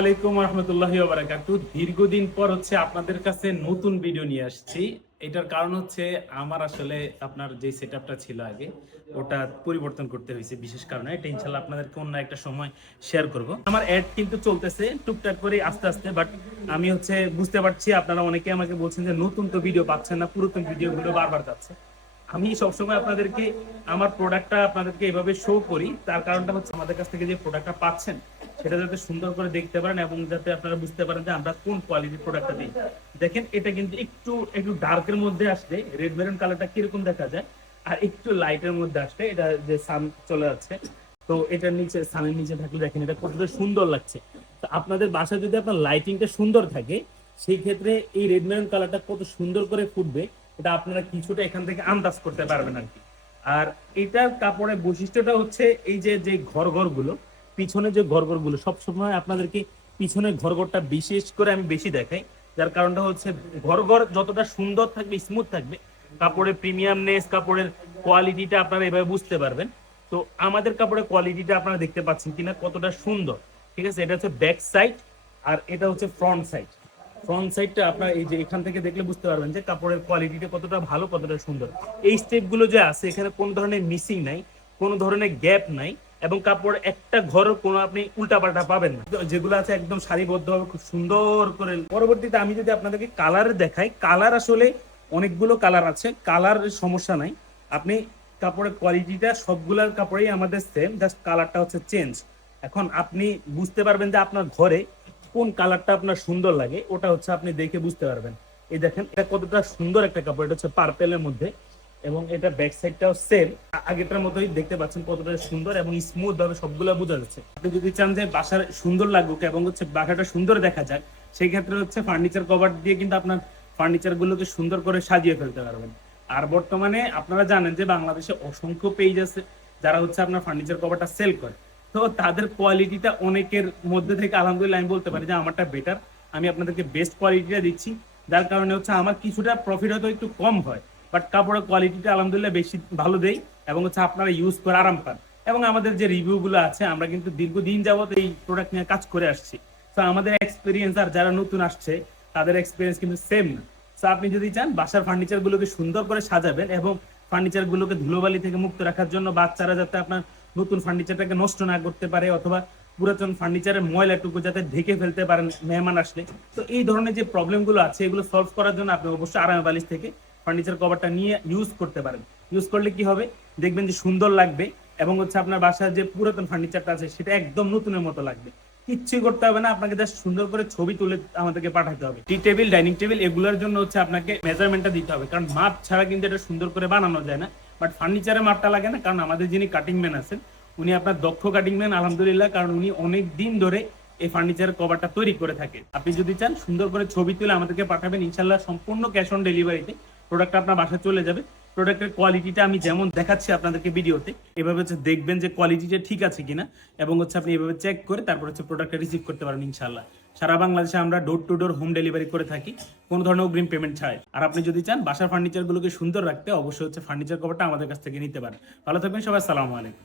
আলাইকুম রহমতুল্লাহি ওয়া বারাকাতুহু। দীর্ঘদিন পর হচ্ছে আপনাদের কাছে নতুন ভিডিও নিয়ে আসছি। এটার কারণ হচ্ছে আমার আসলে আপনার যে সেটআপটা ছিল আগে ওটা পরিবর্তন করতে হয়েছে বিশেষ কারণে। এটা ইনশাআল্লাহ আপনাদেরকে অন্য একটা সময় শেয়ার করব। আমার অ্যাড কিন্তু চলতেছে টুকটাক করে আস্তে আস্তে, বাট আমি হচ্ছে বুঝতে পারছি আপনারা অনেকে আমাকে বলছেন যে নতুন তো ভিডিও পাচ্ছেন না, পুরাতন ভিডিওগুলো বারবার যাচ্ছে। আমি সবসময় আপনাদেরকে আমার প্রোডাক্টটা আপনাদেরকে এভাবে শো করি, তার কারণটা হচ্ছে আমাদের কাছ থেকে যে প্রোডাক্টটা পাচ্ছেন সেটা যাতে সুন্দর করে দেখতে পারেন এবং যাতে আপনারা বুঝতে পারেন যে আমরা কোন কোয়ালিটির প্রোডাক্টটা দিই। দেখেন এটা কিন্তু একটু একটু ডার্কের মধ্যে আসলে রেড মেরুন কালারটা কিরকম দেখা যায়, আর একটু লাইটের মধ্যে আসলে এটা যে সান চলে যাচ্ছে, তো এটার নিচে সানের নিচে থাকলে দেখেন এটা কতটা সুন্দর লাগছে। তো আপনাদের বাসায় যদি আপনার লাইটিংটা সুন্দর থাকে সেই ক্ষেত্রে এই রেড মেরুন কালারটা কত সুন্দর করে ফুটবে এটা আপনারা কিছুটা এখান থেকে আন্দাজ করতে পারবেন আর কি। আর এটার কাপড়ের বৈশিষ্ট্যটা হচ্ছে এই যে যে ঘরগুলো পিছনে যে ঘরগুলো সবসময় আপনাদেরকে পিছনের ঘরটা বিশেষ করে আমি বেশি দেখাই। যার কারণটা হচ্ছে ঘর যতটা সুন্দর থাকবে, স্মুথ থাকবে, কাপড়ের প্রিমিয়ামনেস, কাপড়ের কোয়ালিটিটা আপনারা এভাবে বুঝতে পারবেন। তো আমাদের কাপড়ের কোয়ালিটিটা আপনারা দেখতে পাচ্ছেন কিনা কতটা সুন্দর। ঠিক আছে, এটা হচ্ছে ব্যাক সাইড আর এটা হচ্ছে ফ্রন্ট সাইড। ফ্রন্ট সাইডটা আপনার এই যে এখান থেকে দেখলে বুঝতে পারবেন যে কাপড়ের কোয়ালিটিটা কতটা ভালো, কতটা সুন্দর। এই স্টেপগুলো যে আছে এখানে কোনো ধরনের মিসিং নাই, কোনো ধরনের গ্যাপ নাই, এবং কাপড় একটা ঘরও কোনো আপনি উল্টাপাল্টা পাবেন না, যেগুলো আছে একদম সারিবদ্ধভাবে খুব সুন্দর করে। পরবর্তীতে আমি যদি আপনাদেরকে কালার দেখাই, কালার আসলে অনেকগুলো কালার আছে, কালার সমস্যা নাই। আপনি কাপড়ের কোয়ালিটিটা সবগুলোর কাপড়েই আমাদের সেম, জাস্ট কালারটা হচ্ছে চেঞ্জ। এখন আপনি বুঝতে পারবেন যে আপনার ঘরে কোন কালারটা আপনার সুন্দর লাগে, ওটা হচ্ছে আপনি দেখে বুঝতে পারবেন। এই দেখেন এটা কতটা সুন্দর একটা কাপড়, এটা হচ্ছে পার্পেলের মধ্যে, এবং এটা ব্যাক সাইডটাও সেম আগেরটার মতোই দেখতে পাচ্ছেন কতটা সুন্দর এবং স্মুথ ভাবে সবগুলো বোঝা যাচ্ছে। আপনি যদি চান যে বাসার সুন্দর লাগুক এবং হচ্ছে বাসাটা সুন্দর দেখা যায়, সেই ক্ষেত্রে হচ্ছে ফার্নিচার কভার দিয়ে কিন্তু আপনার ফার্নিচার গুলোকে সুন্দর করে সাজিয়ে ফেলতে পারবেন। আর বর্তমানে আপনারা জানেন যে বাংলাদেশে অসংখ্য পেজ আছে যারা হচ্ছে আপনার ফার্নিচার কভারটা সেল করে। তো তাদের কোয়ালিটিটা অনেকের মধ্যে থেকে আলহামদুলিল্লাহ আমি বলতে পারি যে আমারটা বেটার, আমি আপনাদেরকে বেস্ট কোয়ালিটিটা দিচ্ছি। যার কারণে হচ্ছে আমার কিছুটা প্রফিট হয়তো একটু কম হয়, বাট কাপড়ের কোয়ালিটিটা আলহামদুলিল্লাহ বেশি ভালো দেই, এবং হচ্ছে আপনারা ইউজ করে আরাম পান। এবং আমাদের যে রিভিউ গুলো আছে, আমরা কিন্তু দীর্ঘদিন যাবত এই প্রোডাক্ট নিয়ে কাজ করে আসছি। তো আমাদের এক্সপিরিয়েন্স আর যারা নতুন আসছে তাদের এক্সপিরিয়েন্স কিন্তু সেম না। তো আপনি যদি চান বাসার ফার্নিচার গুলোকে সুন্দর করে সাজাবেন এবং ফার্নিচার গুলোকে ধুলোবালি থেকে মুক্ত রাখার জন্য, বাচ্চারা যাতে আপনার নতুন ফার্নিচারটাকে নষ্ট না করতে পারে, অথবা পুরাতন ফার্নিচারের ময়লাটুকু যাতে ঢেকে ফেলতে পারেন মেহমান আসলে, তো এই ধরনের যে প্রবলেম গুলো আছে এগুলো সলভ করার জন্য আপনি অবশ্যই আরামে বালিশ থেকে ফার্নিচার কভারটা নিয়ে ইউজ করতে পারেন। ইউজ করলে কি হবে, দেখবেন যে সুন্দর লাগবে, এবং হচ্ছে আপনার বাসার যে পুরাতন ফার্নিচারটা আছে সেটা একদম নতুনের মতো লাগবে। কিচ্ছুই করতে হবে না, আপনাকে জাস্ট সুন্দর করে ছবি তুলে আমাদেরকে পাঠাতে হবে। টি টেবিল, ডাইনিং টেবিল এগুলোর জন্য হচ্ছে আপনাকে মেজারমেন্টটা দিতে হবে, কারণ মাপ ছাড়া কিন্তু এটা সুন্দর করে বানানো যায় না। বাট ফার্নিচারের মাপটা লাগে না, কারণ আমাদের যিনি কাটিং ম্যান আছেন উনি আপনার দক্ষ কাটিং ম্যান আলহামদুলিল্লাহ, কারণ উনি অনেক দিন ধরে এই ফার্নিচারের কভারটা তৈরি করে থাকে। আপনি যদি চান সুন্দর করে ছবি তুলে আমাদেরকে পাঠাবেন, ইনশাল্লাহ সম্পূর্ণ ক্যাশ অন ডেলিভারিতে প্রোডাক্ট আপনার বাসায় চলে যাবে। প্রোডাক্টের কোয়ালিটিটা আমি যেমন দেখাচ্ছি আপনাদেরকে ভিডিওতে, এভাবে হচ্ছে দেখবেন যে কোয়ালিটিটা ঠিক আছে কিনা, এবং হচ্ছে আপনি এভাবে চেক করে তারপর হচ্ছে প্রোডাক্টটা রিসিভ করতে পারেন ইনশাল্লাহ। সারা বাংলাদেশে আমরা door to door home delivery করে থাকি, কোনো ধরনের অগ্রিম পেমেন্ট ছাড়াই। আর আপনি যদি চান বাসার ফার্নিচারগুলোকে সুন্দর রাখতে, অবশ্যই হচ্ছে ফার্নিচার কভারটা আমাদের কাছ থেকে নিতে পারেন। ভালো থাকবেন সবাই, আসসালামু আলাইকুম।